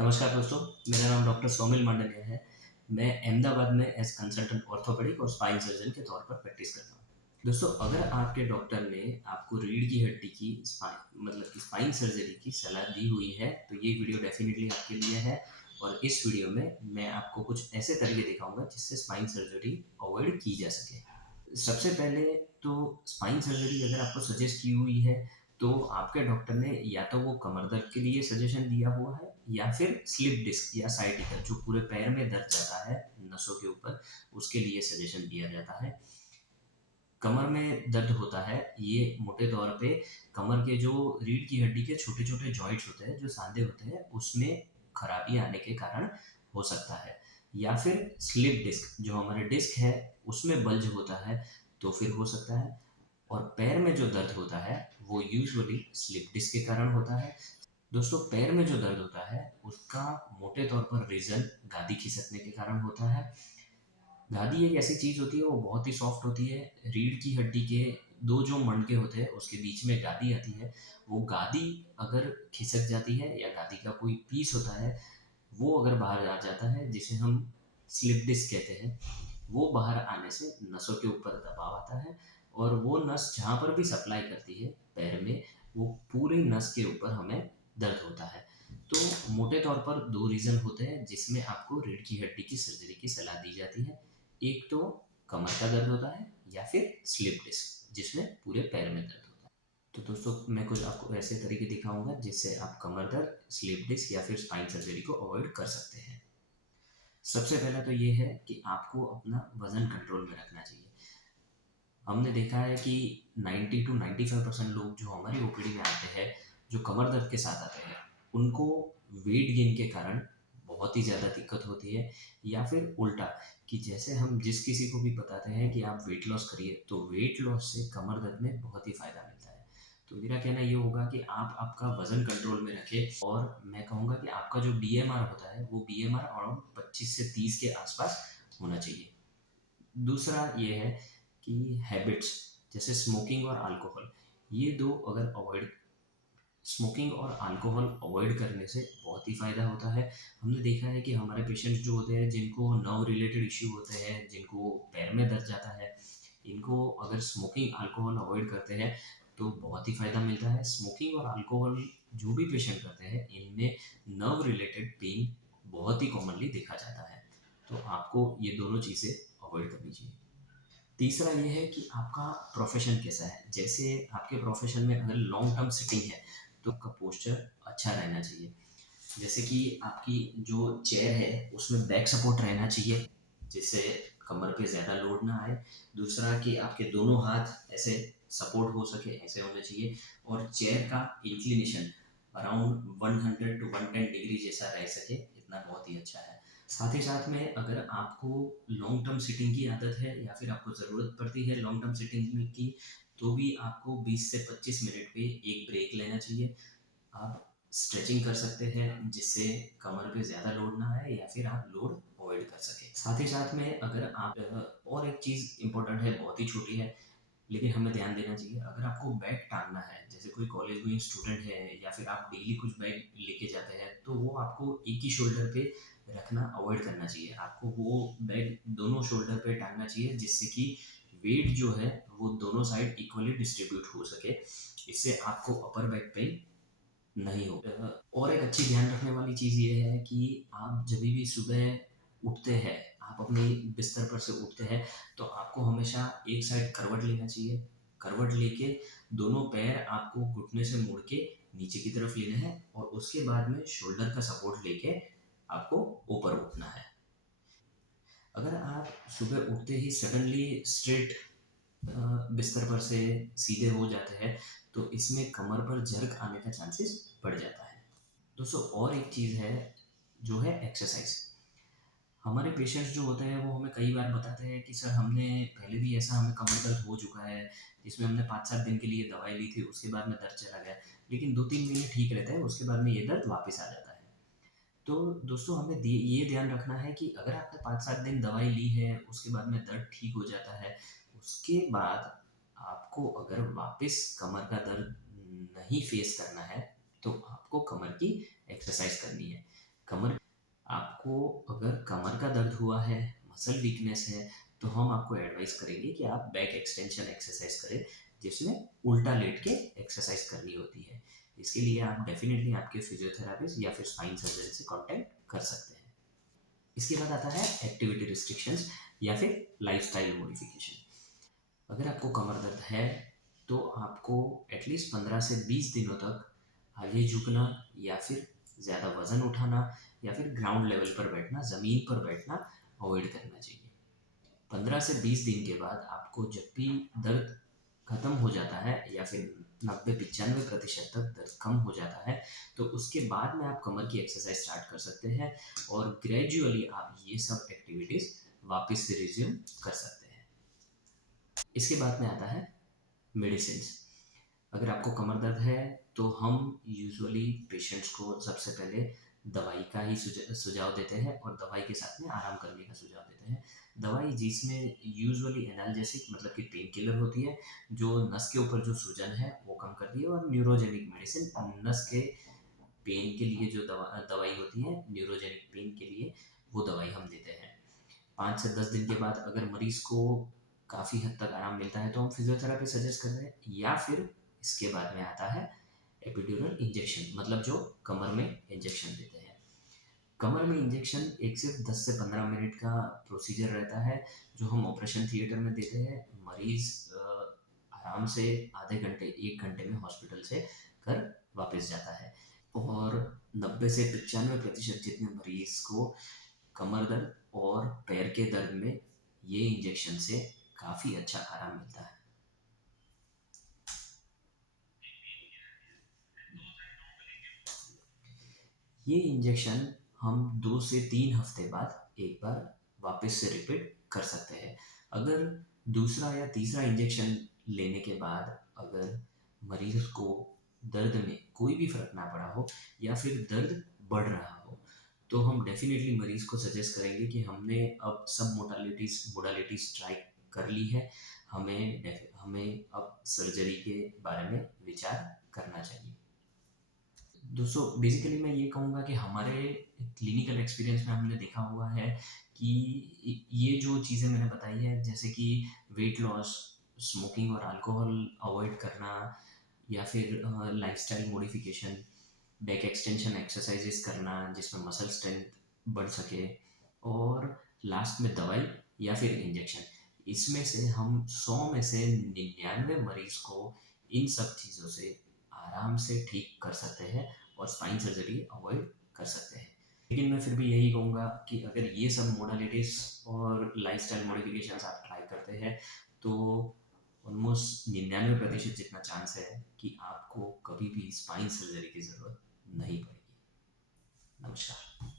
नमस्कार दोस्तों, मेरा नाम डॉक्टर सोमिल मांडलिया है। मैं अहमदाबाद में एज़ कंसल्टेंट ऑर्थोपेडिक और स्पाइन सर्जन के तौर पर प्रैक्टिस करता हूँ। दोस्तों, अगर आपके डॉक्टर ने आपको रीढ़ की हड्डी की स्पाइन सर्जरी की सलाह दी हुई है, तो ये वीडियो डेफ़िनिटली आपके लिए है। और इस वीडियो में मैं आपको कुछ ऐसे तरीके दिखाऊँगा जिससे स्पाइन सर्जरी अवॉइड की जा सके। सबसे पहले तो स्पाइन सर्जरी अगर आपको सजेस्ट की हुई है, तो आपके डॉक्टर ने या तो वो कमर दर्द के लिए सजेशन दिया हुआ है या फिर स्लिप डिस्क या साइटिका जो पूरे पैर में दर्द जाता है नसों के ऊपर, उसके लिए सजेशन दिया जाता है। कमर में दर्द होता है, ये मोटे तौर पे कमर के जो रीढ़ की हड्डी के छोटे-छोटे जॉइंट्स होते हैं, जो सांधे होते हैं, उसमें खराबी आने के कारण हो सकता है। या फिर स्लिप डिस्क जो हमारे डिस्क है, उसमें बल्ज होता है, तो फिर हो सकता है। और पैर में जो दर्द होता है, वो यूजुअली स्लिप डिस्क के कारण होता है। दोस्तों, पैर में जो दर्द होता है, उसका मोटे तौर पर रीज़न गादी खिसकने के कारण होता है। गादी एक ऐसी चीज़ होती है, वो बहुत ही सॉफ्ट होती है। रीढ़ की हड्डी के 2 जो मणके होते हैं, उसके बीच में गादी आती है। वो गादी अगर खिसक जाती है या गादी का कोई पीस होता है, वो अगर बाहर आ जाता है, जिसे हम स्लिप डिस्क कहते हैं, वो बाहर आने से नसों के ऊपर दबाव आता है और वो नस जहाँ पर भी सप्लाई करती है पैर में, वो पूरी नस के ऊपर हमें दर्द होता है। तो मोटे तौर पर 2 रीज़न होते हैं जिसमें आपको रीढ़ की हड्डी की सर्जरी की सलाह दी जाती है। एक तो कमर का दर्द होता है या फिर स्लिप डिस्क जिसमें पूरे पैर में दर्द होता है। तो दोस्तों, मैं कुछ आपको ऐसे तरीके दिखाऊँगा जिससे आप कमर दर्द, स्लिप डिस्क या फिर स्पाइन सर्जरी को अवॉइड कर सकते हैं। सबसे पहला तो ये है कि आपको अपना वज़न कंट्रोल में रखना चाहिए। हमने देखा है कि 90 टू 95% लोग जो हमारी ओपीडी में आते हैं, जो कमर दर्द के साथ आते हैं, उनको वेट गेन के कारण बहुत ही ज़्यादा दिक्कत होती है। या फिर उल्टा, कि जैसे हम जिस किसी को भी बताते हैं कि आप वेट लॉस करिए, तो वेट लॉस से कमर दर्द में बहुत ही फ़ायदा मिलता है। तो मेरा कहना ये होगा कि आप आपका वज़न कंट्रोल में रखें और मैं कहूँगा कि आपका जो बीएमआर होता है, वो बीएमआर अराउंड 25 से 30 के आसपास होना चाहिए। दूसरा ये है कि हैबिट्स जैसे स्मोकिंग और अल्कोहल, ये 2 अगर अवॉइड स्मोकिंग और अल्कोहल अवॉइड करने से बहुत ही फ़ायदा होता है। हमने देखा है कि हमारे पेशेंट्स जो होते हैं, जिनको नर्व रिलेटेड इश्यू होते हैं, जिनको पैर में दर्द जाता है, इनको अगर स्मोकिंग, अल्कोहल अवॉइड करते हैं, तो बहुत ही फ़ायदा मिलता है। स्मोकिंग और अल्कोहल जो भी पेशेंट करते हैं, इनमें नर्व रिलेटेड पेन बहुत ही कॉमनली देखा जाता है। तो आपको ये दोनों चीज़ें अवॉइड करनी चाहिए। तीसरा ये है कि आपका प्रोफ़ेशन कैसा है? जैसे आपके प्रोफ़ेशन में अगर लॉन्ग टर्म सिटिंग है, तो आपका पोस्चर अच्छा रहना चाहिए। जैसे कि आपकी जो चेयर है, उसमें बैक सपोर्ट रहना चाहिए, जिससे कमर पे ज़्यादा लोड ना आए। दूसरा कि आपके दोनों हाथ ऐसे सपोर्ट हो सके, ऐसे होने चाहिए। और चेयर का इंक्लिनेशन अराउंड 100 टू 110 डिग्री जैसा रह सके, इतना बहुत ही अच्छा है। साथ ही साथ में अगर आपको लॉन्ग टर्म सिटिंग की आदत है या फिर आपको ज़रूरत पड़ती है लॉन्ग टर्म सिटिंग में की, तो भी आपको 20 से 25 मिनट पे एक ब्रेक लेना चाहिए। आप स्ट्रेचिंग कर सकते हैं जिससे कमर पे ज़्यादा लोड ना आए या फिर आप लोड अवॉइड कर सकें। साथ ही साथ में अगर आप और एक चीज़ इम्पोर्टेंट है, बहुत ही छोटी है, लेकिन हमें ध्यान देना चाहिए। अगर आपको बैग टाँगना है, जैसे कोई कॉलेज गोइंग स्टूडेंट है या फिर आप डेली कुछ बैग लेके जाते हैं, तो वो आपको एक ही शोल्डर पे रखना अवॉइड करना चाहिए। आपको वो बैग दोनों शोल्डर पे टाँगना चाहिए जिससे कि वेट जो है, वो दोनों साइड इक्वली डिस्ट्रीब्यूट हो सके। इससे आपको अपर बैक पेन नहीं हो। और एक अच्छी ध्यान रखने वाली चीज़ ये है कि आप जभी भी सुबह उठते हैं, आप अपने बिस्तर पर से उठते हैं, तो आपको हमेशा एक साइड करवट लेना चाहिए। करवट लेके दोनों पैर आपको घुटने से मोड़ के नीचे की तरफ लेने हैं और उसके बाद में शोल्डर का सपोर्ट लेके आपको ऊपर उठना है। अगर आप सुबह उठते ही सडनली स्ट्रेट बिस्तर पर से सीधे हो जाते हैं, तो इसमें कमर पर जर्क आने का चांसेस बढ़ जाता है। दोस्तों, और एक चीज़ है जो है एक्सरसाइज। हमारे पेशेंट्स जो होते हैं, वो हमें कई बार बताते हैं कि सर, हमने पहले भी ऐसा हमें कमर दर्द हो चुका है, जिसमें हमने 5-7 दिन के लिए दवाई ली थी, उसके बाद में दर्द चला गया, लेकिन 2-3 महीने ठीक रहता है, उसके बाद में ये दर्द वापस आ जाता है। तो दोस्तों, हमें ये ध्यान रखना है कि अगर आपने 5-7 दिन दवाई ली है, उसके बाद में दर्द ठीक हो जाता है, उसके बाद आपको अगर वापस कमर का दर्द नहीं फेस करना है, तो आपको कमर की एक्सरसाइज करनी है। हुआ है, मसल वीकनेस है, तो हम आपको एडवाइस करेंगे कि आप बैक एक्सटेंशन एक्सरसाइज करें, जिसमें उल्टा लेट के एक्सरसाइज करनी होती है। इसके लिए आप डेफिनेटली आपके फिजियोथेरापिस्ट या फिर स्पाइन सर्जन से कांटेक्ट कर सकते हैं। इसके बाद आता है एक्टिविटी रिस्ट्रिक्शंस या फिर लाइफस्टाइल मॉडिफिकेशन। अगर आपको कमर दर्द है तो आपको एटलीस्ट 15 से 20 दिनों तक आगे झुकना या फिर ज़्यादा वज़न उठाना या फिर ग्राउंड लेवल पर बैठना, ज़मीन पर बैठना अवॉइड करना चाहिए। 15 से 20 दिन के बाद आपको जब भी दर्द खत्म हो जाता है या फिर 90-95% तक दर्द कम हो जाता है, तो उसके बाद में आप कमर की एक्सरसाइज स्टार्ट कर सकते हैं और ग्रेजुअली आप ये सब एक्टिविटीज़ वापस से रिज्यूम कर सकते हैं। इसके बाद में आता है मेडिसिन। अगर आपको कमर दर्द है तो हम यूजुअली पेशेंट्स को सबसे पहले दवाई का ही सुझाव देते हैं और दवाई के साथ में आराम करने का सुझाव देते हैं। दवाई जिसमें यूजुअली एनाल्जेसिक मतलब कि पेन किलर होती है, जो नस के ऊपर जो सूजन है वो कम करती है, और न्यूरोजेनिक मेडिसिन नस के पेन के लिए जो दवाई होती है, न्यूरोजेनिक पेन के लिए वो दवाई हम देते हैं। 5 से 10 दिन के बाद अगर मरीज को काफ़ी हद तक आराम मिलता है तो हम फिजियोथेरेपी सजेस्ट करते हैं, या फिर इसके बाद में आता है एपिड्यूरल इंजेक्शन, मतलब जो कमर में इंजेक्शन देते हैं। कमर में इंजेक्शन एक सिर्फ 10 से 15 मिनट का प्रोसीजर रहता है, जो हम ऑपरेशन थिएटर में देते हैं। मरीज आराम से आधे घंटे 1 घंटे में हॉस्पिटल से घर वापस जाता है। और 90 से 95% जितने मरीज को कमर दर्द और पैर के दर्द में ये इंजेक्शन से काफ़ी अच्छा आराम मिलता है। ये इंजेक्शन हम 2 से 3 हफ्ते बाद एक बार वापस से रिपीट कर सकते हैं। अगर दूसरा या तीसरा इंजेक्शन लेने के बाद अगर मरीज को दर्द में कोई भी फर्क ना पड़ा हो या फिर दर्द बढ़ रहा हो, तो हम डेफिनेटली मरीज को सजेस्ट करेंगे कि हमने अब सब मोडालिटीज़ ट्राई कर ली है, हमें अब सर्जरी के बारे में विचार करना चाहिए। दोस्तों, बेसिकली मैं ये कहूँगा कि हमारे क्लिनिकल एक्सपीरियंस में हमने देखा हुआ है कि ये जो चीज़ें मैंने बताई है, जैसे कि वेट लॉस, स्मोकिंग और अल्कोहल अवॉइड करना, या फिर lifestyle modification, back extension exercises करना जिसमें मसल स्ट्रेंथ बढ़ सके, और लास्ट में दवाई या फिर इंजेक्शन, इसमें से हम 100 में से 99 मरीज को इन सब चीज़ों से आराम से ठीक कर सकते हैं और स्पाइन सर्जरी अवॉइड कर सकते हैं। लेकिन मैं फिर भी यही कहूँगा कि अगर ये सब मोडालिटीज़ और लाइफस्टाइल मॉडिफिकेशंस आप ट्राई करते हैं तो ऑलमोस्ट 99% जितना चांस है कि आपको कभी भी स्पाइन सर्जरी की ज़रूरत नहीं पड़ेगी। नमस्कार।